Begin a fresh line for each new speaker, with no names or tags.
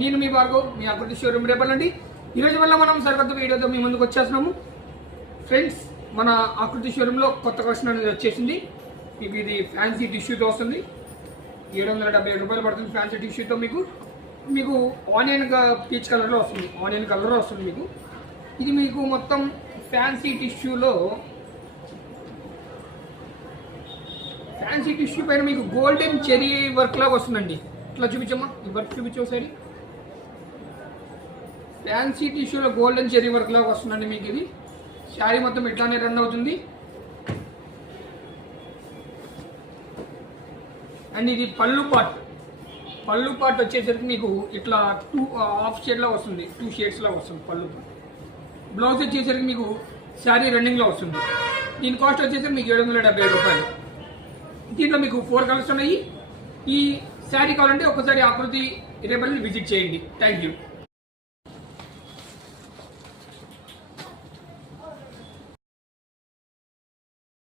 నేను మీ భార్గవ్ మీ ఆకృతి షోరూమ్ రేపల్లండి ఈరోజు వల్ల మనం సరికొత్త వీడియోతో మీ ముందుకు వచ్చేస్తున్నాము. ఫ్రెండ్స్ మన ఆకృతి షోరూంలో కొత్త కలెక్షన్ అనేది వచ్చేసింది. మీకు ఇది ఫ్యాన్సీ టిష్యూతో వస్తుంది. ఏడు వందల డెబ్బై ఐదు రూపాయలు పడుతుంది ఫ్యాన్సీ టిష్యూతో మీకు. మీకు ఆనియన్ పీచ్ కలర్లో వస్తుంది. ఆనియన్ కలర్లో వస్తుంది మీకు. ఇది మీకు మొత్తం ఫ్యాన్సీ టిష్యూలో ఫ్యాన్సీ టిష్యూ పైన మీకు గోల్డెన్ చెరీ వర్క్ లాగా వస్తుందండి. ఇట్లా చూపించమ్మా. ఈ వర్క్ చూపించు ఫ్యాన్సీ టిష్యూలో గోల్డెన్ చెరీ వర్క్ లాగా వస్తుందండి మీకు ఇది. శారీ మొత్తం ఇట్లానే రన్ అవుతుంది. అండ్ ఇది పళ్ళు పార్ట్. పళ్ళు పార్ట్ వచ్చేసరికి మీకు ఇట్లా టూ హాఫ్ షేడ్లో వస్తుంది. టూ షేడ్స్లో వస్తుంది పళ్ళు బ్లౌజ్ వచ్చేసరికి మీకు శారీ రన్నింగ్లో వస్తుంది. దీని కాస్ట్ వచ్చేసరికి మీకు ఏడు వందల డెబ్బై రూపాయలు. దీంట్లో మీకు ఫోర్ కలర్స్ ఉన్నాయి. ఈ శారీ కావాలంటే ఒకసారి ఆకృతి రేపటి విజిట్ చేయండి. Thank you.